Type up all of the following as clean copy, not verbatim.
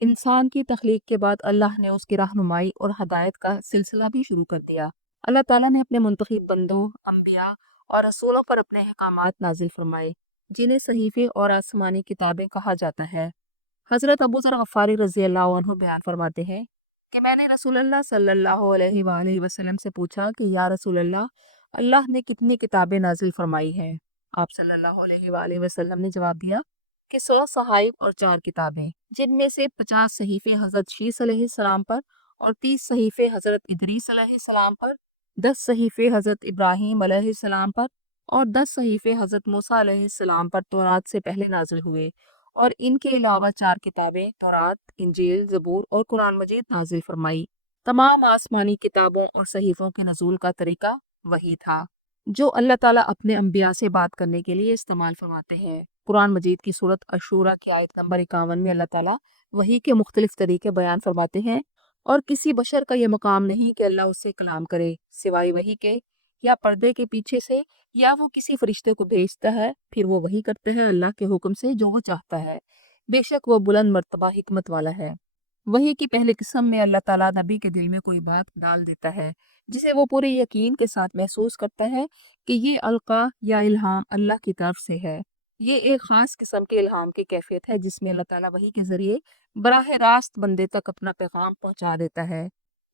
انسان کی تخلیق کے بعد اللہ نے اس کی رہنمائی اور ہدایت کا سلسلہ بھی شروع کر دیا۔ اللہ تعالیٰ نے اپنے منتخب بندوں، انبیاء اور رسولوں پر اپنے احکامات نازل فرمائے، جنہیں صحیفے اور آسمانی کتابیں کہا جاتا ہے۔ حضرت ابو ذر غفاری رضی اللہ عنہ بیان فرماتے ہیں کہ میں نے رسول اللہ صلی اللہ علیہ وآلہ وسلم سے پوچھا کہ یا رسول اللہ نے کتنی کتابیں نازل فرمائی ہیں؟ آپ صلی اللہ علیہ وآلہ وسلم نے جواب دیا کہ 16 صحائف اور 4 کتابیں، جن میں سے 50 صحیفے حضرت شیس علیہ السلام پر اور 30 صحیفے حضرت ادریس علیہ السلام پر، 10 صحیفے حضرت ابراہیم علیہ السلام پر اور 10 صحیفے حضرت موسیٰ علیہ السلام پر تورات سے پہلے نازل ہوئے، اور ان کے علاوہ 4 کتابیں تورات، انجیل، زبور اور قرآن مجید نازل فرمائی۔ تمام آسمانی کتابوں اور صحیفوں کے نزول کا طریقہ وہی تھا، جو اللہ تعالیٰ اپنے انبیاء سے بات کرنے کے لیے استعمال فرماتے ہیں۔ قرآن مجید کی سورت الشورى کی آیت نمبر 51 میں اللہ تعالیٰ وحی کے مختلف طریقے بیان فرماتے ہیں، اور کسی بشر کا یہ مقام نہیں کہ اللہ اس سے کلام کرے سوائے وحی کے، یا پردے کے پیچھے سے، یا وہ کسی فرشتے کو بھیجتا ہے پھر وہ وحی کرتے ہیں اللہ کے حکم سے جو وہ چاہتا ہے، بے شک وہ بلند مرتبہ حکمت والا ہے۔ وحی کی پہلی قسم میں اللہ تعالیٰ نبی کے دل میں کوئی بات ڈال دیتا ہے جسے وہ پورے یقین کے ساتھ محسوس کرتا ہے کہ یہ القاء یا الہام اللہ کی طرف سے ہے۔ یہ ایک خاص قسم کے الہام کی کیفیت ہے جس میں اللہ تعالیٰ وحی کے ذریعے براہ راست بندے تک اپنا پیغام پہنچا دیتا ہے،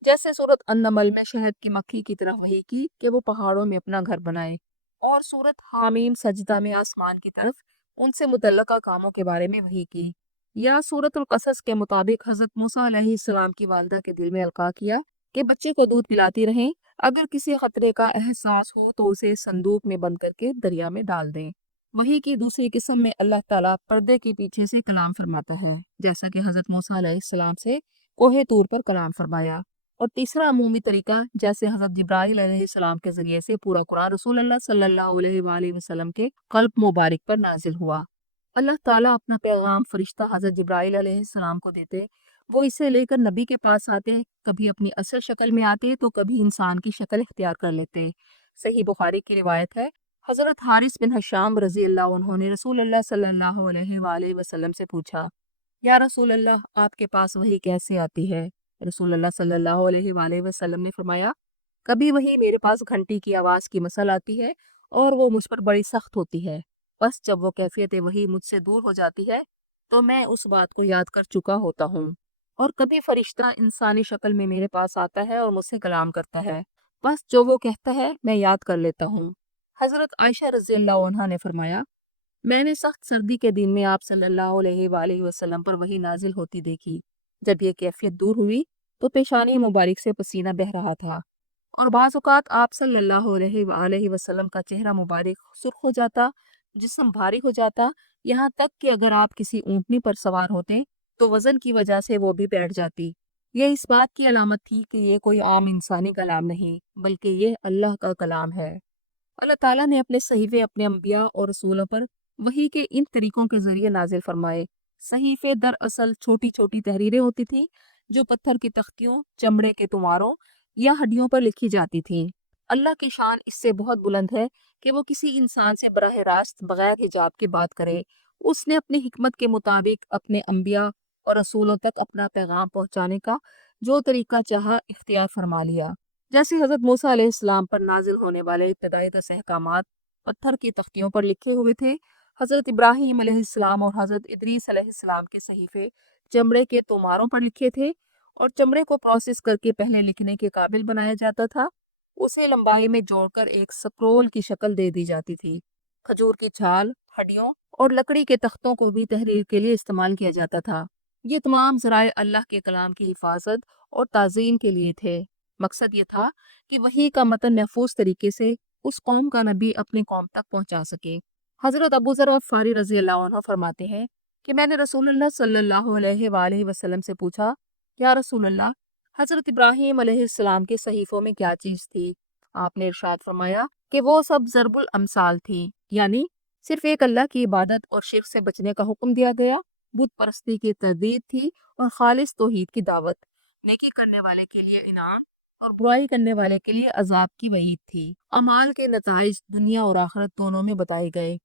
جیسے سورت النمل میں شہد کی مکھی کی طرح وحی کی کہ وہ پہاڑوں میں اپنا گھر بنائے، اور سورت حامیم سجدہ میں آسمان کی طرف ان سے متعلقہ کاموں کے بارے میں وحی کی، یا سورت القصص کے مطابق حضرت موسیٰ علیہ السلام کی والدہ کے دل میں القاء کیا کہ بچے کو دودھ پلاتی رہیں، اگر کسی خطرے کا احساس ہو تو اسے صندوق میں بند کر کے دریا میں ڈال دیں۔ وحی کی دوسری قسم میں اللہ تعالیٰ پردے کے پیچھے سے کلام فرماتا ہے، جیسا کہ حضرت موسیٰ علیہ السلام سے کوہ طور پر کلام فرمایا، اور تیسرا عمومی طریقہ جیسے حضرت جبرائیل علیہ السلام کے ذریعے سے پورا قرآن رسول اللہ صلی اللہ علیہ وآلہ وسلم کے قلب مبارک پر نازل ہوا۔ اللہ تعالیٰ اپنا پیغام فرشتہ حضرت جبرائیل علیہ السلام کو دیتے، وہ اسے لے کر نبی کے پاس آتے، کبھی اپنی اصل شکل میں آتے تو کبھی انسان کی شکل اختیار کر لیتے۔ صحیح بخاری کی روایت ہے، حضرت حارث بن حشام رضی اللہ عنہ نے رسول اللہ صلی اللہ علیہ وآلہ وسلم سے پوچھا، یا رسول اللہ آپ کے پاس وحی کیسے آتی ہے؟ رسول اللہ صلی اللہ علیہ وآلہ وسلم نے فرمایا، کبھی وحی میرے پاس گھنٹی کی آواز کی مثل آتی ہے اور وہ مجھ پر بڑی سخت ہوتی ہے، بس جب وہ کیفیت وحی مجھ سے دور ہو جاتی ہے تو میں اس بات کو یاد کر چکا ہوتا ہوں، اور کبھی فرشتہ انسانی شکل میں میرے پاس آتا ہے اور مجھ سے کلام کرتا ہے، بس جو وہ کہتا ہے میں یاد کر لیتا ہوں۔ حضرت عائشہ رضی اللہ عنہا نے فرمایا، میں نے سخت سردی کے دن میں آپ صلی اللہ علیہ وآلہ وسلم پر وحی نازل ہوتی دیکھی، جب یہ کیفیت دور ہوئی تو پیشانی مبارک سے پسینہ بہہ رہا تھا، اور بعض اوقات آپ صلی اللہ علیہ وآلہ وسلم کا چہرہ مبارک سرخ ہو جاتا، جسم بھاری ہو جاتا، یہاں تک کہ اگر آپ کسی اونٹنی پر سوار ہوتے تو وزن کی وجہ سے وہ بھی بیٹھ جاتی۔ یہ اس بات کی علامت تھی کہ یہ کوئی عام انسانی کلام نہیں بلکہ یہ اللہ کا کلام ہے۔ اللہ تعالیٰ نے اپنے صحیفے اپنے انبیاء اور رسولوں پر وحی کے ان طریقوں کے ذریعے نازل فرمائے۔ صحیفے دراصل چھوٹی چھوٹی تحریریں ہوتی تھیں جو پتھر کی تختیوں، چمڑے کے تماروں یا ہڈیوں پر لکھی جاتی تھیں۔ اللہ کی شان اس سے بہت بلند ہے کہ وہ کسی انسان سے براہ راست بغیر حجاب کے بات کرے۔ اس نے اپنی حکمت کے مطابق اپنے انبیاء اور رسولوں تک اپنا پیغام پہنچانے کا جو طریقہ چاہا اختیار فرما لیا۔ جیسے حضرت موسیٰ علیہ السلام پر نازل ہونے والے ابتدائی 10 احکامات پتھر کی تختیوں پر لکھے ہوئے تھے، حضرت ابراہیم علیہ السلام اور حضرت ادریس علیہ السلام کے صحیفے چمڑے کے توماروں پر لکھے تھے، اور چمڑے کو پروسیس کر کے پہلے لکھنے کے قابل بنایا جاتا تھا، اسے لمبائی میں جوڑ کر ایک سکرول کی شکل دے دی جاتی تھی۔ کھجور کی چھال، ہڈیوں اور لکڑی کے تختوں کو بھی تحریر کے لیے استعمال کیا جاتا تھا۔ یہ تمام ذرائع اللہ کے کلام کی حفاظت اور تعظیم کے لیے تھے۔ مقصد یہ تھا کہ وحی کا متن محفوظ طریقے سے اس قوم کا نبی اپنی قوم تک پہنچا سکے۔ حضرت ابو ذر غفاری رضی اللہ عنہ فرماتے ہیں کہ میں نے رسول اللہ صلی اللہ علیہ وآلہ وسلم سے پوچھا، یا رسول اللہ، حضرت ابراہیم علیہ السلام کے صحیفوں میں کیا چیز تھی؟ آپ نے ارشاد فرمایا کہ وہ سب ضرب الامثال تھی، یعنی صرف ایک اللہ کی عبادت اور شرک سے بچنے کا حکم دیا گیا، بت پرستی کی تردید تھی اور خالص توحید کی دعوت، نیکی کرنے والے کے لیے انعام اور برائی کرنے والے کے لیے عذاب کی وعید تھی۔ اعمال کے نتائج دنیا اور آخرت دونوں میں بتائے گئے۔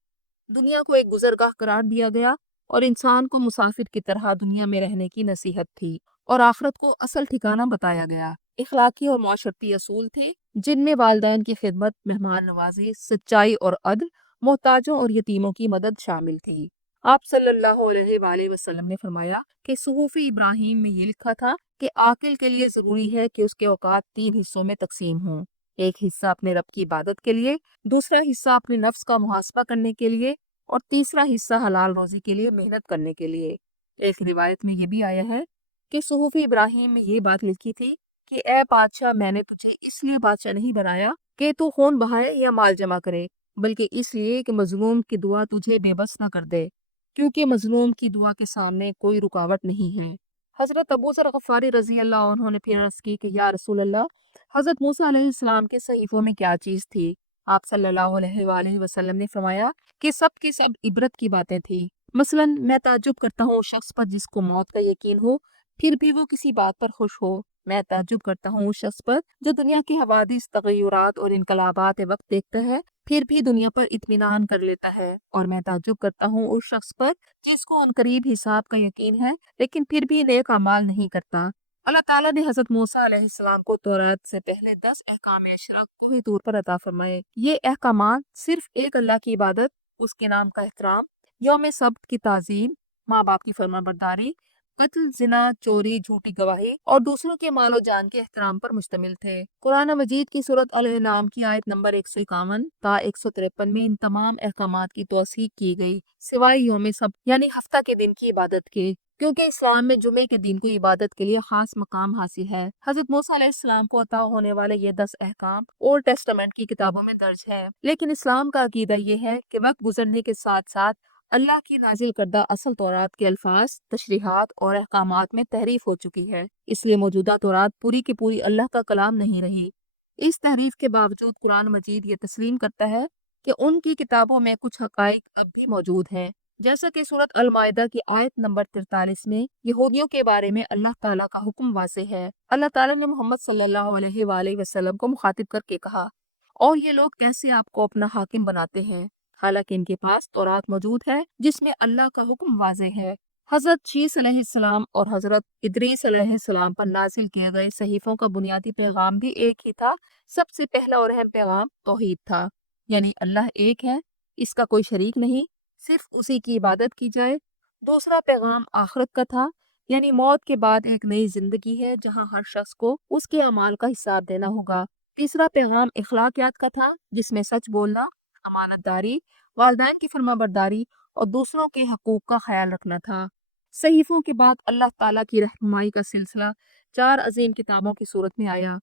دنیا کو ایک گزرگاہ قرار دیا گیا اور انسان کو مسافر کی طرح دنیا میں رہنے کی نصیحت تھی، اور آخرت کو اصل ٹھکانہ بتایا گیا۔ اخلاقی اور معاشرتی اصول تھے جن میں والدین کی خدمت، مہمان نوازی، سچائی اور عدل، محتاجوں اور یتیموں کی مدد شامل تھی۔ آپ صلی اللہ علیہ وآلہ وسلم نے فرمایا کہ صحف ابراہیم میں یہ لکھا تھا کہ عاقل کے لیے ضروری ہے کہ اس کے اوقات 3 حصوں میں تقسیم ہوں، ایک حصہ اپنے رب کی عبادت کے لیے، دوسرا حصہ اپنے نفس کا محاسبہ کرنے کے لیے، اور تیسرا حصہ حلال روزی کے لیے محنت کرنے کے لیے۔ ایک روایت میں یہ بھی آیا ہے کہ صحف ابراہیم میں یہ بات لکھی تھی کہ اے بادشاہ، میں نے تجھے اس لیے بادشاہ نہیں بنایا کہ تو خون بہائے یا مال جمع کرے، بلکہ اس لیے کہ مظلوم کی دعا تجھے بے بس نہ کر دے، کیونکہ مظلوم کی دعا کے سامنے کوئی رکاوٹ نہیں ہے۔ حضرت ابو ذر غفاری رضی اللہ عنہ نے پھر عرض کی کہ یا رسول اللہ، حضرت موسیٰ علیہ السلام کے صحیفوں میں کیا چیز تھی؟ آپ صلی اللہ علیہ وآلہ وسلم نے فرمایا کہ سب کی سب عبرت کی باتیں تھیں۔ مثلاً میں تعجب کرتا ہوں اس شخص پر جس کو موت کا یقین ہو، پھر بھی وہ کسی بات پر خوش ہو۔ میں تعجب کرتا ہوں اس شخص پر جو دنیا کی حوادث، تغیرات اور انقلابات وقت دیکھتا ہے، پھر بھی دنیا پر اطمینان کر لیتا ہے۔ اور میں تعجب کرتا ہوں اس شخص پر جس کو عنقریب حساب کا یقین ہے، لیکن پھر بھی نیک اعمال نہیں کرتا۔ اللہ تعالیٰ نے حضرت موسیٰ علیہ السلام کو تورات سے پہلے 10 احکام عشرہ کوہ طور پر عطا فرمائے۔ یہ احکامات صرف ایک اللہ کی عبادت، اس کے نام کا احترام، یوم سبت کی تعظیم، ماں باپ کی فرمانبرداری، قتل، زنا، چوری، جھوٹی گواہی اور دوسروں کے مال و جان کے احترام پر مشتمل تھے۔ قرآن مجید کی سورۃ الانعام کی آیت نمبر 151 تا 153 میں ان تمام احکامات کی توثیق کی گئی، سوائے یوم سبت یعنی ہفتہ کے دن کی عبادت کے، کیونکہ اسلام میں جمعے کے دن کو عبادت کے لیے خاص مقام حاصل ہے۔ حضرت موسیٰ علیہ السلام کو عطا ہونے والے یہ 10 احکام اولڈ ٹیسٹمنٹ کی کتابوں میں درج ہے، لیکن اسلام کا عقیدہ یہ ہے کہ وقت گزرنے کے ساتھ ساتھ اللہ کی نازل کردہ اصل تورات کے الفاظ، تشریحات اور احکامات میں تحریف ہو چکی ہے، اس لیے موجودہ تورات پوری کی پوری اللہ کا کلام نہیں رہی۔ اس تحریف کے باوجود قرآن مجید یہ تسلیم کرتا ہے کہ ان کی کتابوں میں کچھ حقائق اب بھی موجود ہیں، جیسا کہ سورۃ المائدہ کی آیت نمبر 43 میں یہودیوں کے بارے میں اللہ تعالیٰ کا حکم واضح ہے۔ اللہ تعالیٰ نے محمد صلی اللہ علیہ وآلہ وسلم کو مخاطب کر کے کہا، اور یہ لوگ کیسے آپ کو اپنا حاکم بناتے ہیں، حالانکہ ان کے پاس تورات موجود ہے جس میں اللہ کا حکم واضح ہے۔ حضرت شیس علیہ السلام اور حضرت ادریس علیہ السلام پر نازل کیے گئے صحیفوں کا بنیادی پیغام بھی ایک ہی تھا۔ سب سے پہلا اور اہم پیغام توحید تھا، یعنی اللہ ایک ہے، اس کا کوئی شریک نہیں، صرف اسی کی عبادت کی جائے۔ دوسرا پیغام آخرت کا تھا، یعنی موت کے بعد ایک نئی زندگی ہے جہاں ہر شخص کو اس کے اعمال کا حساب دینا ہوگا۔ تیسرا پیغام اخلاقیات کا تھا، جس میں سچ بولنا، امانت داری، والدین کی فرما برداری اور دوسروں کے حقوق کا خیال رکھنا تھا۔ صحیفوں کے بعد اللہ تعالیٰ کی رہنمائی کا سلسلہ 4 عظیم کتابوں کی صورت میں آیا۔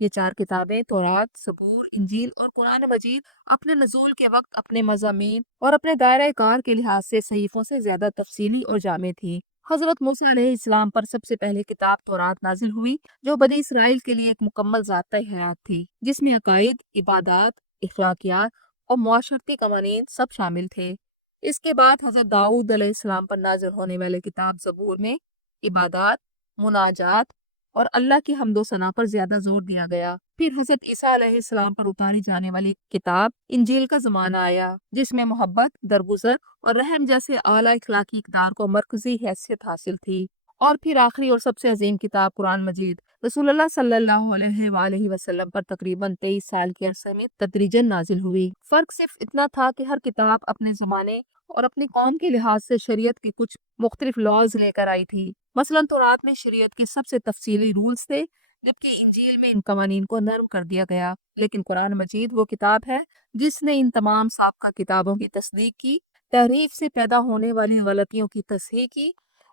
یہ 4 کتابیں تورات، زبور، انجیل اور قرآن مجید اپنے نزول کے وقت اپنے مضامین اور اپنے دائرہ کار کے لحاظ سے صحیفوں سے زیادہ تفصیلی اور جامع تھی۔ حضرت موسیٰ علیہ السلام پر سب سے پہلے کتاب تورات نازل ہوئی، جو بنی اسرائیل کے لیے ایک مکمل ضابطہ حیات تھی، جس میں عقائد، عبادات، اخلاقیات اور معاشرتی قوانین سب شامل تھے۔ اس کے بعد حضرت داؤد علیہ السلام پر نازل ہونے والے کتاب زبور میں عبادات، مناجات اور اللہ کی حمد و ثنا پر زیادہ زور دیا گیا۔ پھر حضرت عیسیٰ علیہ السلام پر اتاری جانے والی کتاب انجیل کا زمانہ آیا، جس میں محبت، درگزر اور رحم جیسے اعلیٰ اخلاقی اقدار کو مرکزی حیثیت حاصل تھی۔ اور پھر آخری اور سب سے عظیم کتاب قرآن مجید رسول اللہ صلی اللہ علیہ وآلہ وسلم پر تقریباً 23 سال کے عرصے میں تدریجاً نازل ہوئی۔ فرق صرف اتنا تھا کہ ہر کتاب اپنے زمانے اور اپنی قوم کے لحاظ سے شریعت کے کچھ مختلف لاز لے کر آئی تھی۔ مثلاً تورات میں شریعت کے سب سے تفصیلی رولز تھے، جبکہ انجیل میں ان قوانین کو نرم کر دیا گیا۔ لیکن قرآن مجید وہ کتاب ہے جس نے ان تمام سابقہ کتابوں کی تصدیق کی، تحریف سے پیدا ہونے والی غلطیوں کی تصحیح کی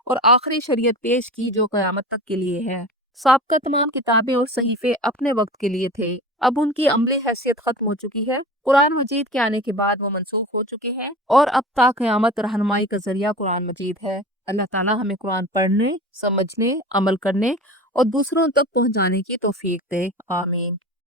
اور آخری شریعت پیش کی جو قیامت تک کے لیے ہے۔ سابقہ تمام کتابیں اور صحیفے اپنے وقت کے لیے تھے، اب ان کی عملی حیثیت ختم ہو چکی ہے۔ قرآن مجید کے آنے کے بعد وہ منسوخ ہو چکے ہیں اور اب تا قیامت رہنمائی کا ذریعہ قرآن مجید ہے۔ اللہ تعالیٰ ہمیں قرآن پڑھنے، سمجھنے، عمل کرنے اور دوسروں تک پہنچانے کی توفیق دے، آمین۔